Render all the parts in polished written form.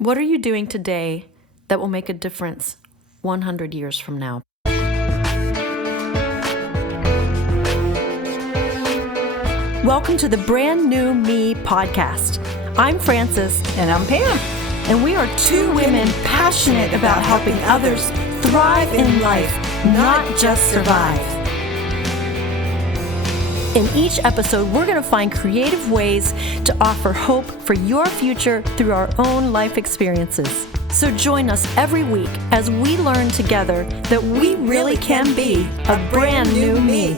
What are you doing today that will make a difference 100 years from now? Welcome to the Brand New Me podcast. I'm Frances. And I'm Pam. And we are two women passionate about helping others thrive in life, not just survive. In each episode, we're going to find creative ways to offer hope for your future through our own life experiences. So join us every week as we learn together that we really can be a brand new me.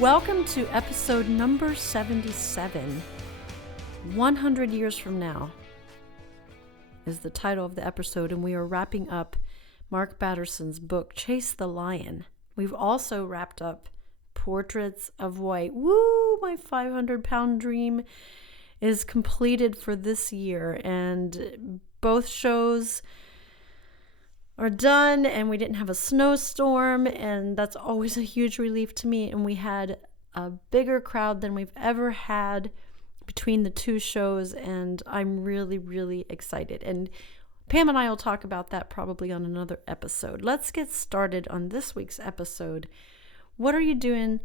Welcome to episode number 77. 100 years from now is the title of the episode, and we are wrapping up Mark Batterson's book, Chase the Lion. We've also wrapped up Portraits of White. Woo! My 500-pound dream is completed for this year, and both shows are done, and we didn't have a snowstorm, and that's always a huge relief to me. And we had a bigger crowd than we've ever had between the two shows, and I'm really, really excited. And Pam and I will talk about that probably on another episode. Let's get started on this week's episode. What are you doing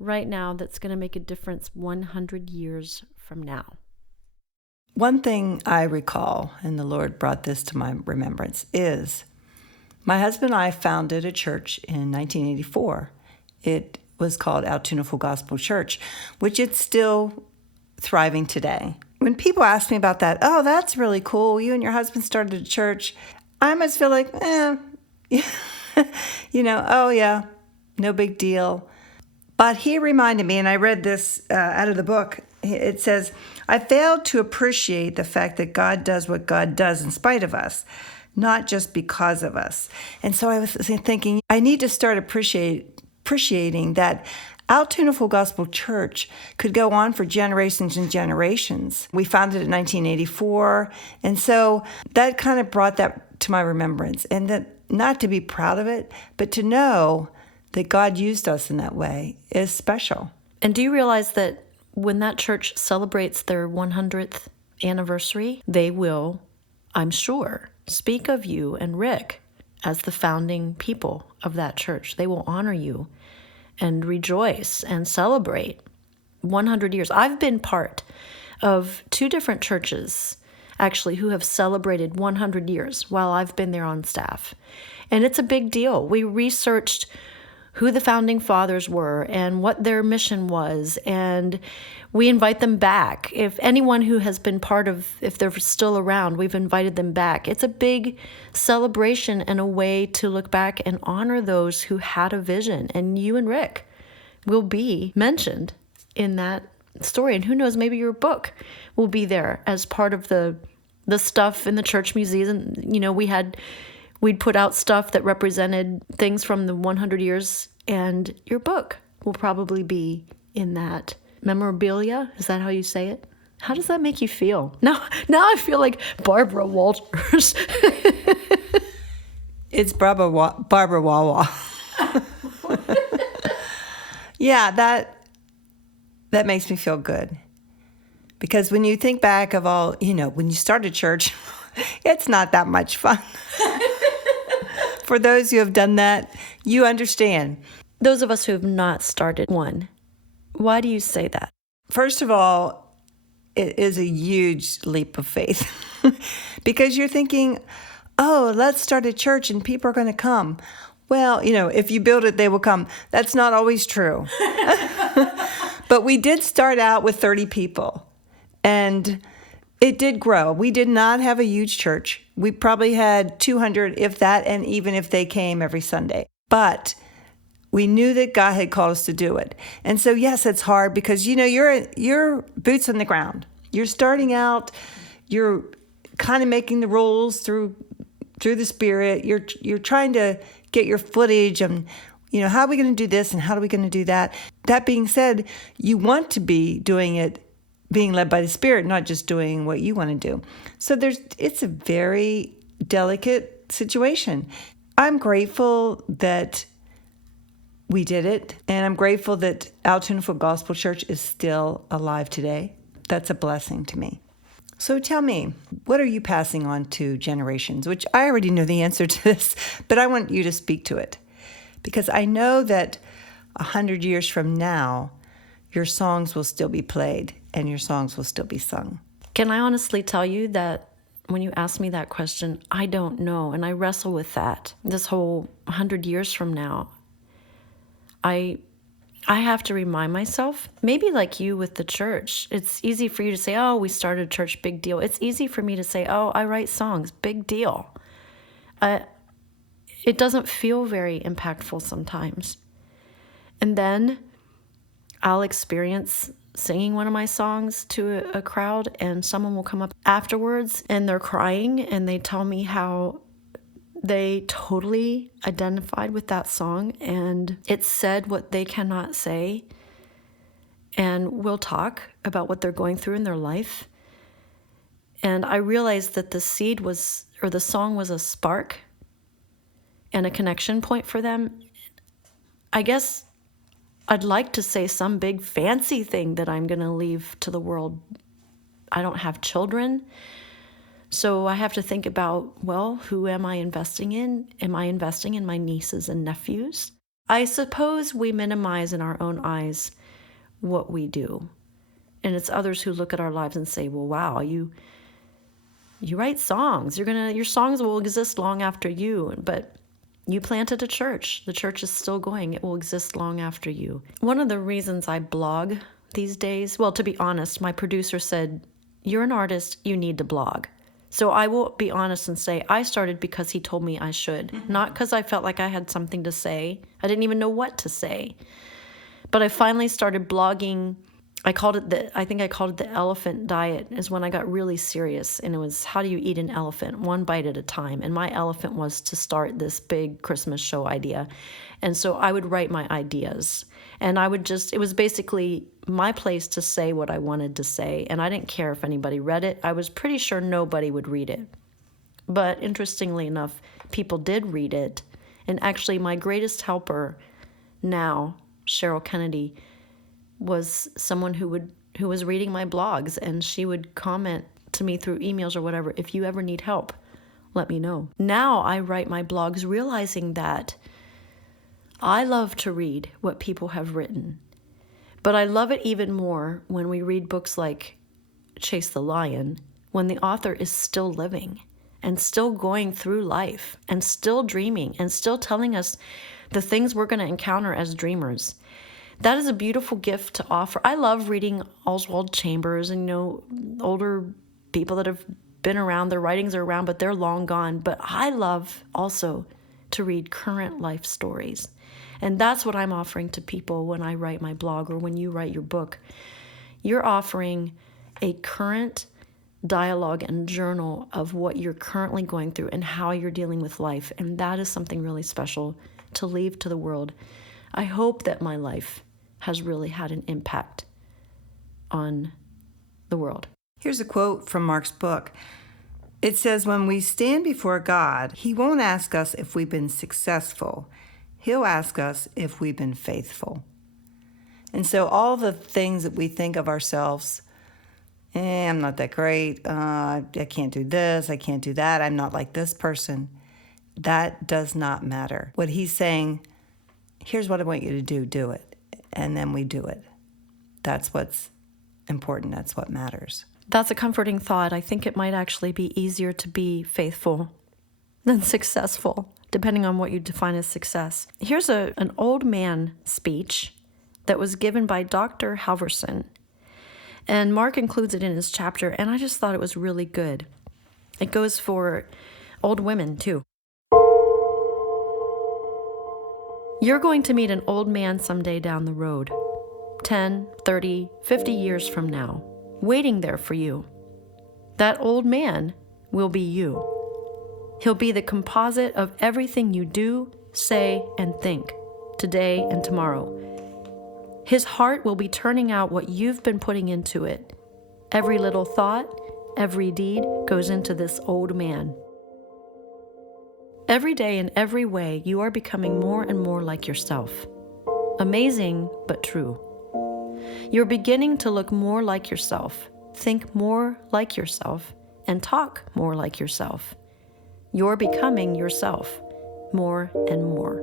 right now that's going to make a difference 100 years from now? One thing I recall, and the Lord brought this to my remembrance, is my husband and I founded a church in 1984. It was called Altoona Full Gospel Church, which it's still thriving today. When people ask me about that, oh, that's really cool, you and your husband started a church, I must feel like, oh yeah, no big deal. But he reminded me, and I read this out of the book, it says, I failed to appreciate the fact that God does what God does in spite of us, not just because of us. And so I was thinking, I need to start appreciating that Altoona Full Gospel Church could go on for generations and generations. We founded it in 1984, and so that kind of brought that to my remembrance. And that not to be proud of it, but to know that God used us in that way is special. And do you realize that when that church celebrates their 100th anniversary, they will, I'm sure, speak of you and Rick as the founding people of that church. They will honor you and rejoice and celebrate 100 years. I've been part of two different churches, actually, who have celebrated 100 years while I've been there on staff. And it's a big deal. We researched who the founding fathers were and what their mission was, and we invite them back. If anyone who has been part of, if they're still around, we've invited them back. It's a big celebration and a way to look back and honor those who had a vision. And you and Rick will be mentioned in that story. And who knows, maybe your book will be there as part of the stuff in the church museum. You know, we'd put out stuff that represented things from the 100 years, and your book will probably be in that memorabilia. Is that how you say it? How does that make you feel? Now I feel like Barbara Walters. It's Barbara Wawa. Yeah, that makes me feel good. Because when you think back of all, when you start a church, it's not that much fun. For those who have done that, you understand. Those of us who have not started one, why do you say that? First of all, it is a huge leap of faith. Because you're thinking, oh, let's start a church and people are going to come. Well, if you build it, they will come. That's not always true. But we did start out with 30 people. And it did grow. We did not have a huge church. We probably had 200, if that, and even if they came every Sunday. But we knew that God had called us to do it. And so, yes, it's hard because, you're boots on the ground. You're starting out, you're kind of making the rules through the Spirit. You're trying to get your footage and, how are we going to do this and how are we going to do that? That being said, you want to be doing it, being led by the Spirit, not just doing what you want to do. So it's a very delicate situation. I'm grateful that we did it, and I'm grateful that Altoona Full Gospel Church is still alive today. That's a blessing to me. So tell me, what are you passing on to generations? Which I already know the answer to this, but I want you to speak to it. Because I know that 100 years from now, your songs will still be played and your songs will still be sung. Can I honestly tell you that when you ask me that question, I don't know, and I wrestle with that. This whole 100 years from now, I have to remind myself, maybe like you with the church, it's easy for you to say, oh, we started a church, big deal. It's easy for me to say, oh, I write songs, big deal. It doesn't feel very impactful sometimes. And then I'll experience singing one of my songs to a crowd, and someone will come up afterwards and they're crying and they tell me how they totally identified with that song and it said what they cannot say. And we'll talk about what they're going through in their life. And I realized that the song was a spark and a connection point for them. I guess I'd like to say some big fancy thing that I'm going to leave to the world. I don't have children. So I have to think about, well, who am I investing in? Am I investing in my nieces and nephews? I suppose we minimize in our own eyes what we do. And it's others who look at our lives and say, well, wow, you write songs. Your songs will exist long after you. But you planted a church. The church is still going. It will exist long after you. One of the reasons I blog these days, well, to be honest, my producer said, you're an artist, you need to blog. So I will be honest and say I started because he told me I should, not because I felt like I had something to say. I didn't even know what to say. But I finally started blogging. I think I called it the elephant diet, is when I got really serious. And it was, how do you eat an elephant? One bite at a time. And my elephant was to start this big Christmas show idea. And so I would write my ideas. And it was basically my place to say what I wanted to say. And I didn't care if anybody read it. I was pretty sure nobody would read it. But interestingly enough, people did read it. And actually, my greatest helper now, Cheryl Kennedy, was someone who was reading my blogs, and she would comment to me through emails or whatever, if you ever need help, let me know. Now I write my blogs realizing that I love to read what people have written, but I love it even more when we read books like Chase the Lion, when the author is still living and still going through life and still dreaming and still telling us the things we're going to encounter as dreamers. That is a beautiful gift to offer. I love reading Oswald Chambers and, older people that have been around. Their writings are around, but they're long gone. But I love also to read current life stories. And that's what I'm offering to people when I write my blog or when you write your book. You're offering a current dialogue and journal of what you're currently going through and how you're dealing with life. And that is something really special to leave to the world. I hope that my life has really had an impact on the world. Here's a quote from Mark's book. It says, when we stand before God, He won't ask us if we've been successful. He'll ask us if we've been faithful. And so all the things that we think of ourselves, I'm not that great, I can't do this, I can't do that, I'm not like this person, that does not matter. What He's saying, here's what I want you to do it. And then we do it. That's what's important. That's what matters. That's a comforting thought. I think it might actually be easier to be faithful than successful, depending on what you define as success. Here's an old man speech that was given by Dr. Halverson. And Mark includes it in his chapter, and I just thought it was really good. It goes for old women, too. You're going to meet an old man someday down the road, 10, 30, 50 years from now, waiting there for you. That old man will be you. He'll be the composite of everything you do, say, and think, today and tomorrow. His heart will be turning out what you've been putting into it. Every little thought, every deed goes into this old man. Every day in every way, you are becoming more and more like yourself. Amazing, but true. You're beginning to look more like yourself, think more like yourself, and talk more like yourself. You're becoming yourself more and more.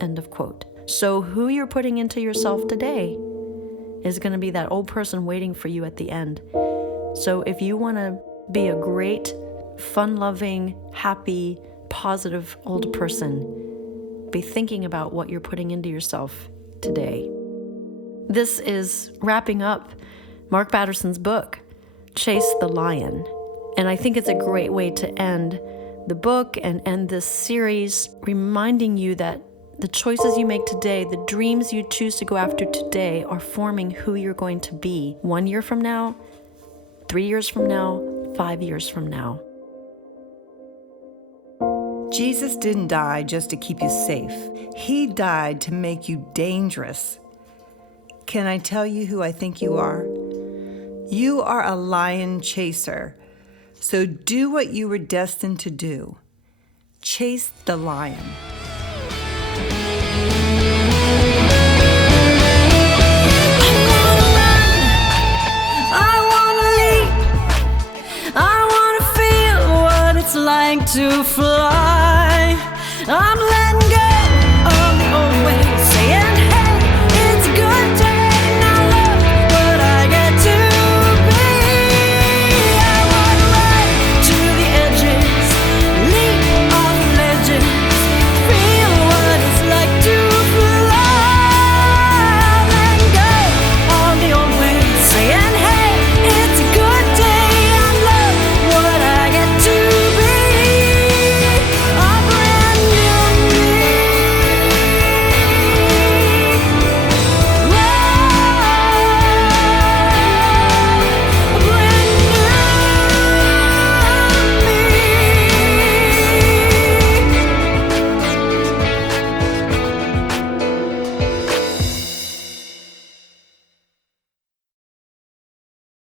End of quote. So who you're putting into yourself today is going to be that old person waiting for you at the end. So if you want to be a great, fun-loving, happy, positive old person, be thinking about what you're putting into yourself today. This is wrapping up Mark Batterson's book, Chase the Lion. And I think it's a great way to end the book and end this series, reminding you that the choices you make today, the dreams you choose to go after today are forming who you're going to be 1 year from now, 3 years from now, 5 years from now. Jesus didn't die just to keep you safe. He died to make you dangerous. Can I tell you who I think you are? You are a lion chaser. So do what you were destined to do. Chase the lion. Like to fly, I'm letting go.